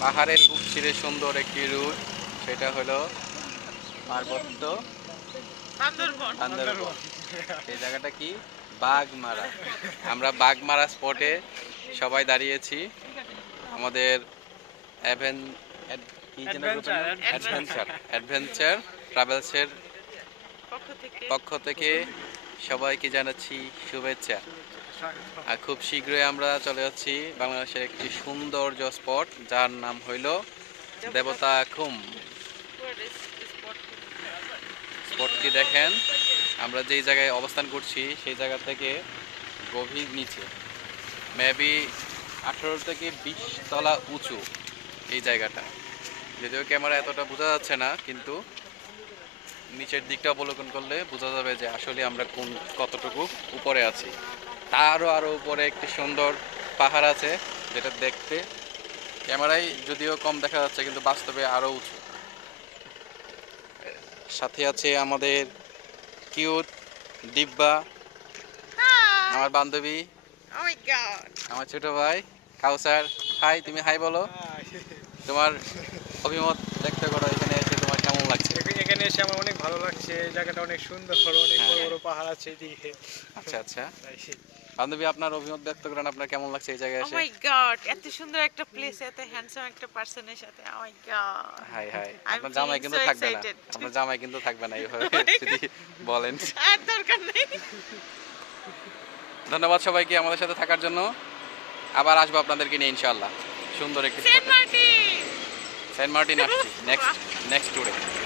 পাহাড়ের বুক ছিঁড়ে সুন্দর একটি রুট সেটা হলো পার্বত্য বান্দরবন সেই জায়গাটা কি? বাঘমারা আমরা বাঘমারা স্পটে সবাই দাঁড়িয়েছি। আমাদের অ্যাভেন অ্যাডভেঞ্চার অ্যাডভেঞ্চার। ট্রাভেলসের পক্ষ থেকে সবাইকে জানাচ্ছি শুভেচ্ছা। আর খুব শীঘ্রই আমরা চলে যাচ্ছি বাংলাদেশের একটি সৌন্দর্য স্পট, যার নাম হইল দেবতা খুম স্পটটি দেখেন, আমরা যেই জায়গায় অবস্থান করছি, সেই জায়গা থেকে গভীর নিচে মেবি আঠারো থেকে বিশ তলা উঁচু এই জায়গাটা। যদিও ক্যামেরা এতটা বোঝা যাচ্ছে না, কিন্তু নিচের দিকটা অবলোকন করলে বোঝা যাবে যে আসলে আমরা কোন কতটুকু উপরে আছি। তারও আরও উপরে একটি সুন্দর পাহাড় আছে যেটা দেখতে ক্যামেরায় যদিও কম দেখা যাচ্ছে কিন্তু বাস্তবে আরও উঁচু। সাথে আছে আমাদের কিউট দিব্যা আমার বান্ধবী। ও আমার ছোট ভাই কাউসার। হাই তুমি হাই বলো। তোমার অভিমত ব্যক্ত করো এখানে এসে তোমার কেমন লাগছে এখানে- এখানে এসে আমার অনেক ভালো লাগছে এই জায়গাটা অনেক সুন্দর অনেক বড় হ্যাঁ। বড় পাহাড় আছে এদিকে। আচ্ছা আচ্ছা। বান্ধবী আপনার অভিমত ব্যক্ত করেন আপনার কেমন লাগছে এই জায়গায় ও এসে মাই গড এত সুন্দর একটা প্লেস এত হ্যান্ডসাম একটা পার্সনের সাথে। Oh my god hi hi. আপনার জামাই কিন্তু থাকবে না। আপনার জামাই কিন্তু থাকবে না এইভাবে যদি বলেন। আর দরকার নেই। ধন্যবাদ সবাইকে আমাদের সাথে থাকার জন্য। আবার আসব আপনাদেরকে নিয়ে ইনশাআল্লাহ। সুন্দর একটি সেন্ট মার্টিন। সেন্ট মার্টিন আসছি নেক্সট নেক্সট টুরে